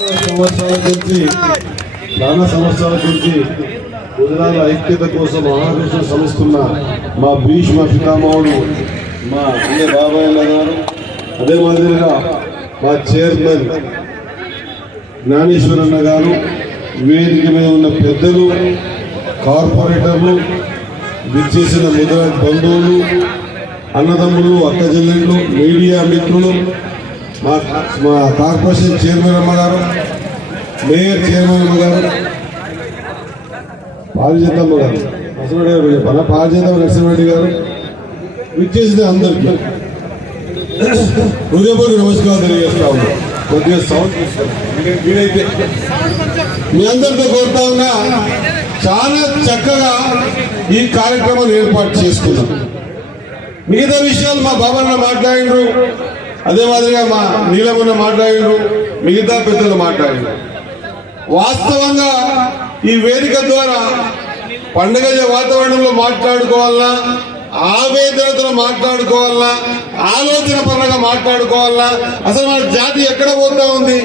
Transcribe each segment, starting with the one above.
సంవత్సరాల గురించి నానా సంవత్సరాల గురించి గుజరాల ఐక్యత కోసం మహాకృష్ణ శ్రమిస్తున్న మా భీష్మ పితామహుడు మా అయ్య బాబాయ్ గారు, అదే మాదిరిగా మా చైర్మన్ జ్ఞానేశ్వరన్న గారు, వేదిక మీద ఉన్న పెద్దలు, కార్పొరేటర్లు, విచ్చేసిన ముద్రాజ్ బంధువులు, అన్నదమ్ములు, అక్క చెల్లెళ్ళు, మీడియా మిత్రులు, మా కార్పొరేషన్ చైర్మన్ అమ్మగారు, మేయర్ చైర్మన్ అమ్మగారు, పారిజాతమ్మ గారు, నరసింహరెడ్డి గారు చెప్పాలా, పారిజాతమ్మ నరసింహరెడ్డి గారు, విచ్చేసిన అందరికీ హృదయపూర్వక నమస్కారం తెలియజేస్తా ఉన్నాం. కొద్దిగా సౌండ్ వీలైతే మీ అందరితో కోరుతా ఉన్నా, చాలా చక్కగా ఈ కార్యక్రమాన్ని ఏర్పాటు చేసుకున్నాం. మిగతా విషయాలు మా బాబన్న మాట్లాడిండ్రు, అదే మాదిరిగా మా నీలమున్న మాట్లాడిండ్రు, మిగతా పెద్దలు మాట్లాడిండ్రు. వాస్తవంగా ఈ వేదిక ద్వారా పండుగ వాతావరణంలో మాట్లాడుకోవాలన్నా, ఆవేదనతో మాట్లాడుకోవాలన్నా, ఆలోచన పరంగా మాట్లాడుకోవాలన్నా, అసలు మన జాతి ఎక్కడ పోతా ఉంది,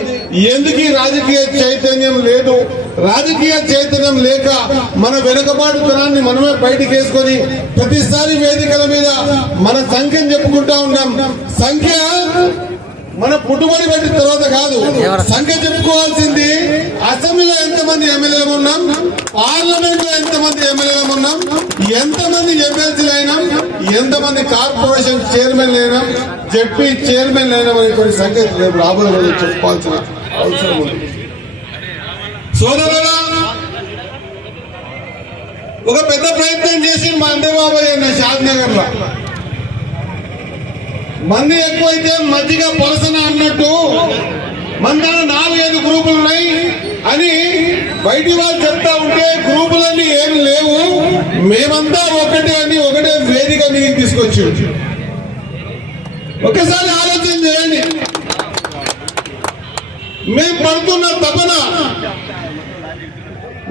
ఎందుకు ఈ రాజకీయ చైతన్యం లేదు, రాజకీయ చైతన్యం లేక మన వెనుకబాటుతనాన్ని మనమే బయటికి వేసుకొని ప్రతిసారి వేదికల మీద మన సంఖ్యను చెప్పుకుంటా ఉన్నాం. సంఖ్య మన పుట్టుబడి పెట్టిన తర్వాత కాదు, సంఖ్య చెప్పుకోవాల్సింది అసెంబ్లీలో ఎంతమంది ఎమ్మెల్యేలు ఉన్నాం, పార్లమెంట్ లో ఎంతమంది ఎమ్మెల్యేలు ఉన్నాం, ఎంతమంది ఎమ్మెల్సీలు అయినాం, ఎంతమంది కార్పొరేషన్ చైర్మన్లు అయినాం, జడ్పీ చైర్మన్లు అయినాం అనేటువంటి సంఖ్య రేపు రాబోయే రోజు చెప్పుకోవాల్సిన అవసరం ఉంది. సోదరులా, ఒక పెద్ద ప్రయత్నం చేసి మా అందేబాబాయ్ షాద్నగర్ లో మంది ఎక్కువైతే మధ్యగ పొలసన అన్నట్టు మన 4-5 గ్రూపులు ఉన్నాయి అని బయటి వాళ్ళు చెప్తా ఉంటే, గ్రూపులన్నీ ఏమి లేవు, మేమంతా ఒకటే అని ఒకటే వేదిక మీకు తీసుకొచ్చి ఒకసారి ఆలోచన చేయండి. మేము పడుతున్న తపన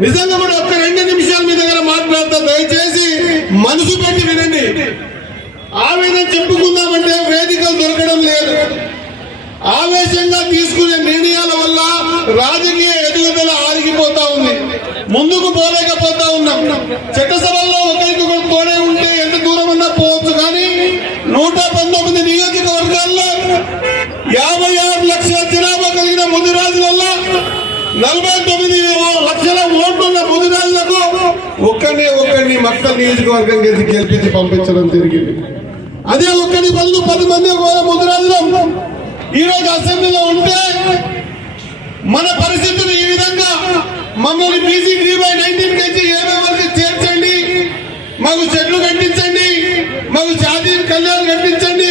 నిజంగా కూడా ఒక్క 2 నిమిషాలు మీ దగ్గర మాట్లాడతా, దయచేసి మనసు పెట్టి వినండి. ఆవేదన చెప్పుకుందామంటే వేదికలు దొరకడం లేదు. ఆవేశంగా తీసుకునే నిర్ణయాల వల్ల రాజకీయ ఎదుగుదల ఆగిపోతా ఉంది, ముందుకు పోలేకపోతా ఉన్నాం. చట్టసభల్లో ఒకరికొకరు తోడే ఉంటే ఎంత దూరం ఉన్నా పోవచ్చు, కానీ 119 నియోజకవర్గాల్లో 56 లక్షల జనాభా కలిగిన ముదిరాజులలో 49 లక్షల ఓట్లున్న ముదిరాజులకు ఒక్కడిని మక్కల్ నియోజకవర్గం గెలిపించి పంపించడం జరిగింది. అదే ఒక్కడి బదులు 10 మంది ముదిరాజులు ఈరోజు అసెంబ్లీలో ఉంటే మన పరిస్థితులు ఈ విధంగా, మమ్మల్ని బీసీ 3/19 కేజీ ఏమేమి చేర్చండి, మాకు చెట్లు కట్టించండి, మాకు జాతీయ కళ్యాణం కట్టించండి,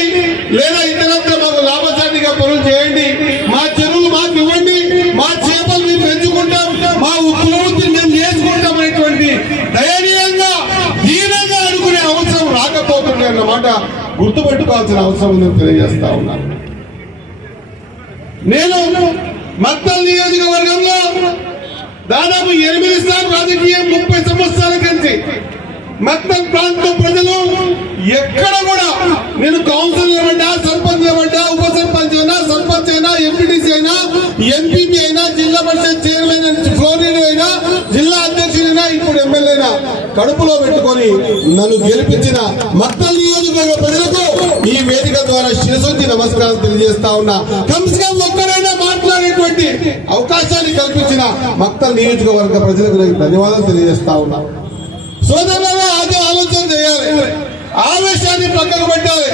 లేదా ఇతరత్ర మాకు లాభసాటిగా పనులు చేయండి, మా చెరువులు మాకు ఇవ్వండి, మా చేపలు మేము పెంచుకుంటాం, మా ఉత్పత్తి మేము చేసుకుంటాం అనేటువంటి దయనీయంగా హీనంగా అడుగునే అవసరం రాకపోతుంది అన్నమాట గుర్తుపెట్టుకోవాల్సిన అవసరం ఉందని తెలియజేస్తా ఉన్నాను. నేను మక్తల్ నియోజకవర్గంలో దాదాపు 8 సార్లు రాజకీయం 30 సంవత్సరాల కంటే మక్తల్ ప్రాంతం ప్రజలు ఎక్కడ కూడా నేను కౌన్సిలర్ ఏమంటా, సర్పంచ్ ఏమంటా, ఉప సర్పంచ్ అయినా, సర్పంచ్ అయినా, ఎంపీటీసీ అయినా, ఎంపీపీ అయినా, జిల్లా పరిషత్ చైర్మన్ ఫ్లోరీడ్ అయినా, జిల్లా అధ్యక్షుడైనా, ఇప్పుడు ఎమ్మెల్యేనా కడుపులో పెట్టుకొని నన్ను గెలిపించిన మక్తల్ నియోజకవర్గ ప్రజలకు ఈ వేదిక ద్వారా శిరసొంచి నమస్కారం తెలియజేస్తా ఉన్నా. కమ్సే ఒక్కరైనా మాట్లాడేటువంటి అవకాశాన్ని కల్పించిన మక్తల్ నియోజకవర్గ ప్రజలకు ధన్యవాదాలు తెలియజేస్తా ఉన్నా. సోదరులారా, అదే ఆలోచన చేయాలి, ఆవేశాన్ని పక్కకు పెట్టాలి,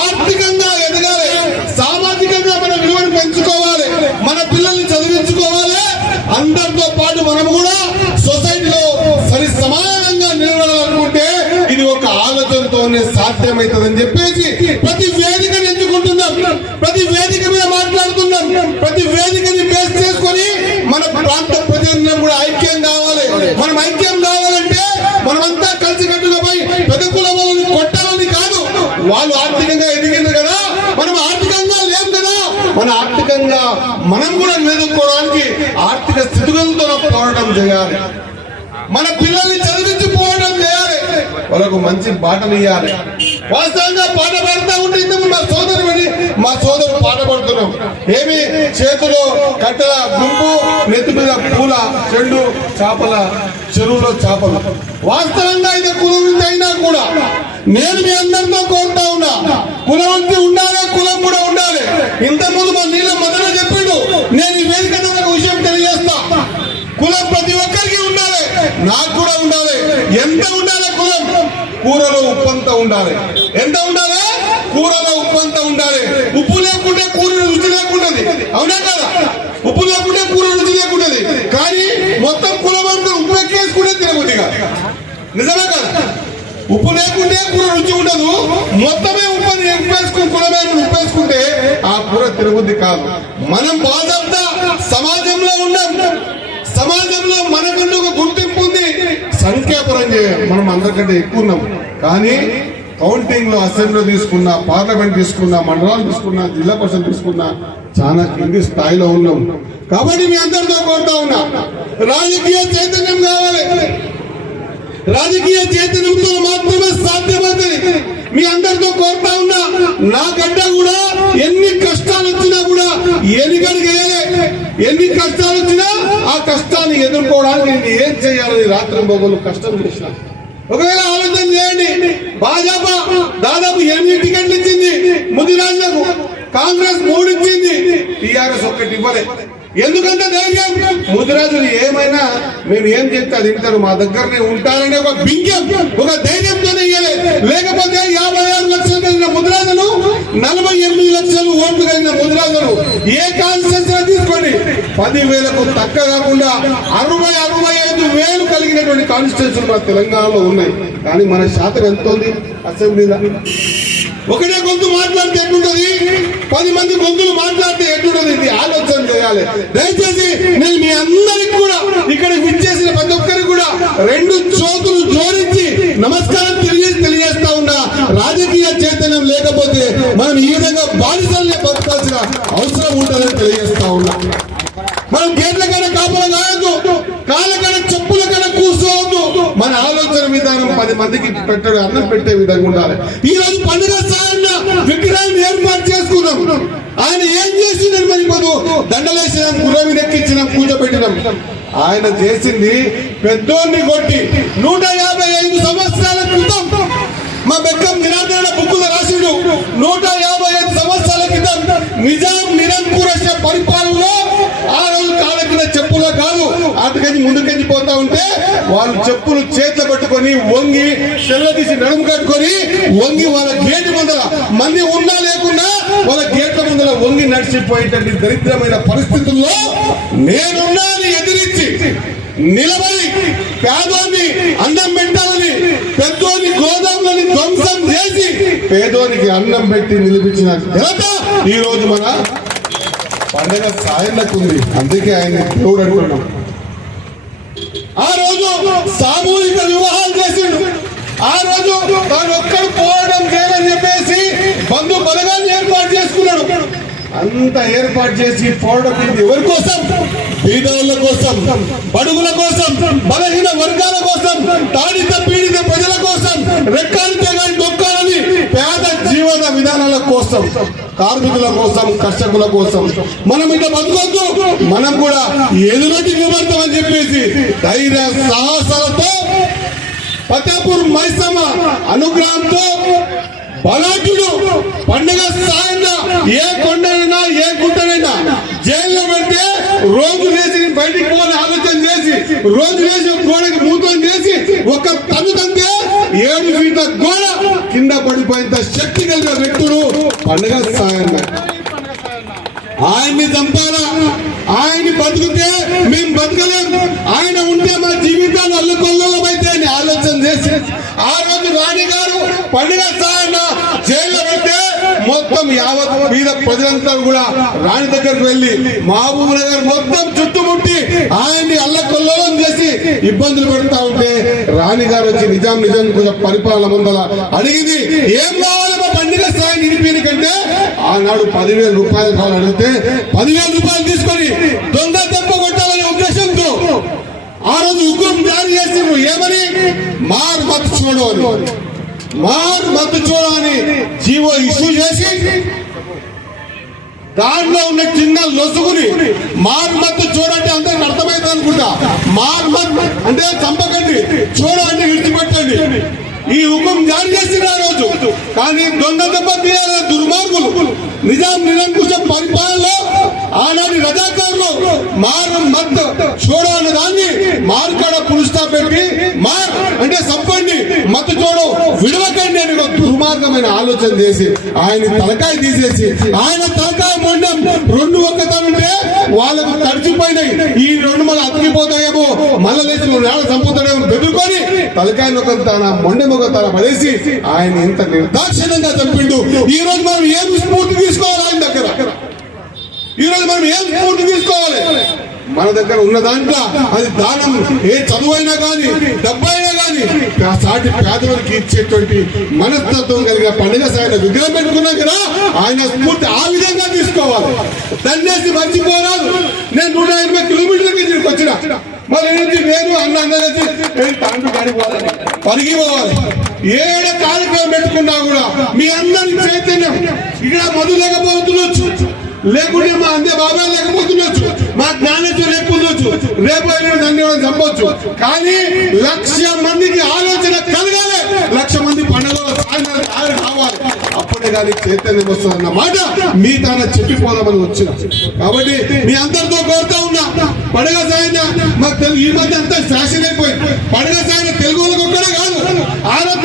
ఆర్థికంగా ఎదగాలి, సామాజికంగా మన విలువను పెంచుకోవాలి, మన పిల్లల్ని చదివించుకోవాలి. అందరితో పాటు మనం కూడా సొసైటీలో సరి సమానంగా నిలబడాలనుకుంటే ఇది ఒక ఆలోచనతోనే సాధ్యమవుతుందని చెప్పేసి ప్రతి వేదికను ఎంచుకుంటున్నాం, ప్రతి వేదిక మీద మాట్లాడుతున్నాం, ప్రతి వేదికని బేస్ చేసుకొని మన ప్రాంత ప్రజలందరం కూడా ఐక్యం కావాలి. మనం ఐక్యం కావాలంటే మనమంతా కలిసి కట్టుగా పోయి పెద్ద కులం వాళ్ళని కొట్టాలని కాదు, వాళ్ళు ఆర్థికంగా ఎదిగింది కదా, మనం ఆర్థికంగా లేవు కదా, మన ఆర్థికంగా మనం కూడా నిలదొక్కోవడానికి ఆర్థిక స్థితిగతులతో పోరాటం చేయాలి, మన పిల్లల్ని చదివించి పోరాటం చేయాలి, వాళ్ళకు మంచి బాటలు ఇవ్వాలి. వాస్తవంగా పాట పాడుతూ ఉంటే ఇంతకు మా సోదరుడు పాట పాడుతున్నాం. ఏమి చేతిలో కట్టెల గుంపు, నెత్తి మీద పూల చెండు, చేపల చెరువులో చేపలు. వాస్తవంగా ఇది కులవృత్తి అయినా కూడా నేను మీ అందరితో కోరుతా ఉన్నా, కులవృత్తి ఉండాలి, కులం కూడా ఉండాలి. ఇంతకుముందు మా నీళ్ళ మొదలు చెప్పిండు. నేను ఈ వేదిక ద్వారా విషయం తెలియజేస్తా. కులం ప్రతి ఒక్కరికి ఉండాలి, నాకు కూడా ఉండాలి. ఎంత ఉండాలి కులం? కూరలో ఉప్పు అంతా ఉండాలి. ఎంత ఉండాలి? కూరలో ఉప్పు అంతా ఉండాలి. ఉప్పు లేకుంటే కూర రుచి లేకుంటది, అవునా కదా? ఉప్పు లేకుంటే కూర రుచి లేకుంటది. కానీ మొత్తం కులం అంతా ఉప్పు ఎక్కేసుకుంటే తినబుద్ధి కాదు, నిజమే కదా? ఉప్పు లేకుంటే కూర రుచి ఉండదు. మొత్తమే ఉప్పుని ఉప్పేసుకుని కులమే ఉప్పేసుకుంటే ఆ కూర తినబుద్ధి కాదు. మనం బాధంతా సమాజంలో ఉన్నాం. సమాజంలో మనకంటూ ఒక గుర్తింపు ఉంది. సంఖ్యాపరం మనం అందరికంటే ఎక్కువ ఉన్నాం. కానీ కౌంటింగ్ లో అసెంబ్లీ తీసుకున్నా, పార్లమెంట్ తీసుకున్నా, మండలాలు తీసుకున్నా, జిల్లా పరిషత్ తీసుకున్నా చాలా కింది స్థాయిలో ఉన్నాం. కాబట్టి మీ అందరితో కోరుతా ఉన్నా, రాజకీయ చైతన్యం కావాలి. రాజకీయ చైతన్యంతో మాత్రమే సాధ్యమవుతుంది. మీ అందరితో కోరుతా ఉన్నా, నాకంటే కూడా ఎన్ని కష్టాలు వచ్చినా కూడా ఎన్నికడిగేయాలి. ఎన్ని కష్టాలు వచ్చినా ఆ కష్టాన్ని ఎదుర్కోవడానికి నేను ఏం చేయాలని రాత్రి మొగలు కష్టం చేసిన. ఒకవేళ ఆలోచన చేయండి, భాజపా దాదాపు 8 టికెట్లు ఇచ్చింది ముదిరాజులకు, కాంగ్రెస్ 3 ఇచ్చింది, టీఆర్ఎస్ 1 ఇవ్వలేదు. ఎందుకంటే ధైర్యం, ముదిరాజులు ఏమైనా మేము ఏం చెప్తే అది వింటారు, మా దగ్గరనే ఉంటారనే ఒక బింగం, ఒక ధైర్యంతోనే ఇవ్వలేదు. లేకపోతే 56 లక్షలు కలిగిన ముదిరాజులు, 48 లక్షలు ఓట్లు కలిగిన ముదిరాజులు ఏ కాన్స్టిట్యూన్సీ తీసుకోండి 10,000కు తక్కువ కాకుండా 60-65,000 కలిగినటువంటి కాన్స్టిట్యూన్సీలు మన తెలంగాణలో ఉన్నాయి. కానీ మన శాతం ఎంత ఉంది అసెంబ్లీలో? ఒకటే గొంతు మాట్లాడితే ఎట్లుంటది, 10 మంది గొంతులు మాట్లాడితే ఎట్లుంటది? ఇది ఆలోచన చేయాలి. దయచేసి నేను మీ అందరికి కూడా ఇక్కడ విచ్చేసిన ప్రతి ఒక్కరికి కూడా 2 చేతులు జోడించి నమస్కారం తెలియజేస్తా ఉన్నా. రాజకీయ చైతన్యం లేకపోతే మనం ఈ విధంగా బానిసల్ని బతకాల్సిన అవసరం ఉంటుందని తెలియజేస్తా ఉన్నా. మనం గేట్ల కన్నా కాపలా కాయొద్దు, కాళ్ళ కన్నా చెప్పుల కన్నా కూర్చోవద్దు. మన ఆలోచన విధానం 10 మందికి పెట్టడం, అన్నం పెట్టే విధంగా ఉండాలి. ఈ రోజు పండుగ సాయన్న విగ్రహాన్ని ఏర్పాటు చేసుకున్నాం. ఆయన ఏం చేసిందని మరిపోదు, దండలేసినాం, గుర్రవి ఎక్కించినాం, కూర్చోబెట్టినాం. ఆయన చేసింది పెద్దోన్ని కొట్టి 155 సంవత్సరాల క్రితం మా బెక్కం నిరాదరణ బుక్కులు రాసిండు. 155 సంవత్సరాల క్రితం నిజాం నిరంకుశ పరిపాలనలో ఆ రోజు కాళ్ళ కింద చెప్పులో కాదు అటుకని ముందుకెళ్ళి పోతా ఉంటే వాళ్ళు చెప్పులు చేతిలో పట్టుకొని వంగి చెల్లదీసి నడుము కట్టుకొని వంగి వాళ్ళ గేటు ముందర మంది ఉన్నా లేకున్నా వాళ్ళ గేట్ల ముందర వంగి నడిచిపోయేటువంటి దరిద్రమైన పరిస్థితుల్లో నేనున్నాను ఎదిరించి నిలబడి పేదోని అన్నం పెట్టాలని పెద్దోని గోదాములని ధ్వంసం చేసి పేదోనికి అన్నం పెట్టి నిలిపించిన ఘనత ఈ రోజు మన పండుగ సాయన్నకు ఉంది. అందుకే ఆయన దేవుడు అనుకున్నాం. ఆ రోజు సామూహిక వివాహాలు చేసిండు. ఆ రోజు తాను ఒక్కడు పోవడం లేదని చెప్పేసి బంధు బలగాన్ని ఏర్పాటు చేసుకున్నాడు. అంత ఏర్పాటు చేసి పోవడం ఎవరి కోసం? బీదల కోసం, బడుగుల కోసం, బలహీన వర్గాల కోసం, తాడిత పీడిత ప్రజల కోసం, రెక్కాలితే కానీ డొక్కాలని పేద జీవన విధానాల కోసం, కార్మికుల కోసం, కర్షకుల కోసం మనం ఇట్లా బతకొద్దు, మనం కూడా ఎదురొట్టి నిలబడతామని చెప్పేసి ధైర్య సాహసాలతో ఫతేపూర్ మైసమ్మ అనుగ్రహంతో బలాఢ్యుడు పండుగ సాయంగా ఏ కొండనైనా ఏ గుట్టనైనా జైల్లో పెడితే రోజు లేచి బయటికి పోవాలని ఆలోచన చేసి రోజు లేచి గోడకి మూతం చేసి ఒక తన్నుతంటే 7 ఫీట్ల గోడ కింద పడిపోయేంత శక్తి కలిగిన వ్యక్తుడు పండుగ సాయంగా. ఆయన్ని చంపాలా, ఆయన్ని బతుకుతే మేము బతకలేము, ఆయన ఉంటే మా జీవితాలు అల్లుకొల్లమైతే అని ఆలోచన చేసి ఆ రోజు రాణి గారు పండుగ సాయన్న జైల్లో పెడితే మొత్తం యావత్ మీద ప్రజలంతా కూడా రాణి దగ్గరకు వెళ్లి మహబూబ్ నగర్ మొత్తం చుట్టుముట్టి ఆయన్ని అల్లకొల్లోలం చేసి ఇబ్బందులు పెడతా ఉంటే రాణి గారు వచ్చి నిజాం కొంచెం పరిపాలన ముందల అడిగింది, ఏం కావాలి మా పండుగ సాయం నిలిపినకంటే ఆనాడు 10,000 రూపాయలు కావాలి అడిగితే 10,000 రూపాయలు తీసుకొని దొంగ దెబ్బ కొట్టాలనే ఉద్దేశంతో ఆ రోజు ఉగ్రం జారీ చేసిండ్రు. ఏమని? మార్ మత్ చూడు అని. మార్ మత్తు చూడని జీవో ఇష్యూ చేసి దాంట్లో ఉన్న చిన్న లొసుగుని మార్మత్తు చూడండి అందరికి అర్థమైంది అనుకుంటా. మార్మత్ అంటే చంపకండి, చూడండి, విడిచిపెట్టండి. ఈ హుకుం జారీ చేసిన ఆ రోజు. కానీ దొంగ దెబ్బతీయాల దుర్మార్గులు నిజాం నిరంకుశ పరిపాలనలో ఆనాటి రజాకారులు మార్మత్ చూడ అన్న దాన్ని మార్కాడ పులుస్తా పెట్టి మార్ అంటే చంపండి, మత్తు చూడు విడవకండి అని ఒక దుర్మార్గమైన ఆలోచన చేసి ఆయన తలకాయ తీసేసి ఆయన తలకాయ మొండం రెండు ఒక్కతానంటే వాళ్ళకు తడిచిపోయినాయి. ఈ రెండు మళ్ళీ అతికిపోతాయేమో, మళ్ళీ లేచి నేల చంపుతాడేమో బెదురుకొని తలకాయను ఒక తన మొండెం ఒక తన పడేసి ఆయన ఇంత నిర్దాక్షిణ్యంగా చంపిండు. ఈ రోజు మనం ఏం స్ఫూర్తి తీసుకోవాలి ఆయన దగ్గర? ఈ రోజు మనం ఏం స్ఫూర్తి తీసుకోవాలి? మన దగ్గర ఉన్న దాంట్లో అది దానం, ఏ చదువైనా కానీ డబ్బైనా కానీ సాటి పేదవారికి ఇచ్చేటువంటి మనస్తత్వం కలిగిన పండుగ సాయన విగ్రహం పెట్టుకున్నాం కదా, ఆయన స్ఫూర్తి ఆ విధంగా తీసుకోవాలి. దన్నేసి మర్చిపోరాదు. నేను 180 కిలోమీటర్లకి తిరిగి వచ్చిన మరి నేను అన్న పరిగి పోవాలి. ఏడ కార్యక్రమం పెట్టుకున్నా కూడా మీ అందరి చైతన్యం ఇక్కడ మధు లేకపోతుండొచ్చు, లేకుంటే మా అందే బాబాయ్ లేకపోతుండొచ్చు, మా జ్ఞానేశ్వరం లేకపోవచ్చు, రేపు నన్ను చంపొచ్చు. కానీ 1,00,000 మందికి ఆలోచన కలగాలి, 1,00,000 మంది పండుగలో రావాలి. అప్పుడే కానీ చైతన్యం వస్తుంది అన్న మాట మీ తాన చెప్పిపోదామని వచ్చిన. కాబట్టి మీ అందరితో కోరుతా ఉన్నా, పండుగ సాయన మాకు ఈ మధ్య అంతా ఫ్యాషన్ అయిపోయింది. పండుగ సాయన తెలుగు వాళ్ళకి ఒక్కడే కాదు,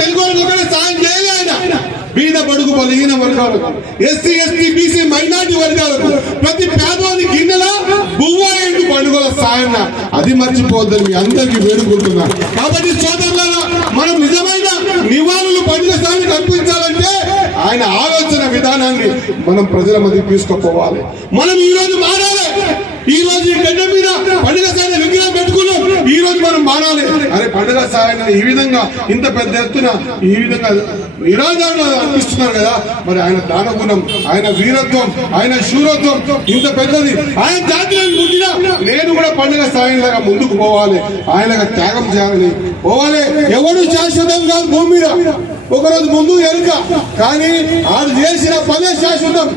తెలుగు వాళ్ళకి ఒక్కడే సాయం చేయలే ఆయన. బీద బడుగు బలహీన వర్గాలకు, ఎస్సీ ఎస్టీ బీసీ మైనార్టీ వర్గాలకు, ప్రతి పేదవాడి గిన్నెలా బువ్వా ఇంటి పండుగల సాయన అది మర్చిపోద్దని మీ అందరికీ వేడుకుంటున్నా. కాబట్టి సోదరులారా, మనం నిజమైన నివాళులు పండుగ సాయానికి అర్పించాలంటే ఆయన ఆలోచన విధానాన్ని మనం ప్రజల మధ్య తీసుకుపోవాలి. మనం ఈ రోజు మారాలి. ఈ రోజు ఈ గడ్డ మీద పండుగ సాయన విగ్రహం పెట్టుకున్నాం, ఈ రోజు మనం మారాలి. అరే పండుగ సాయన ఈ విధంగా ఇంత పెద్ద ఎత్తున ఈ విధంగా నిరాధారణ అర్పిస్తున్నారు కదా, మరి ఆయన దానగుణం, ఆయన వీరత్వం, ఆయన శూరత్వం ఇంత పెద్దది. ఆయన జాతిలో పుట్టిన నేను కూడా పండుగ సాయంలాగా ముందుకు పోవాలి, ఆయనగా త్యాగం చేయాలని పోవాలి. ఎవరు శాశ్వతం కాదు భూమి మీద, ఒకరోజు ముందు ఎరుక, కానీ ఆయన చేసిన పదే శాశ్వతం.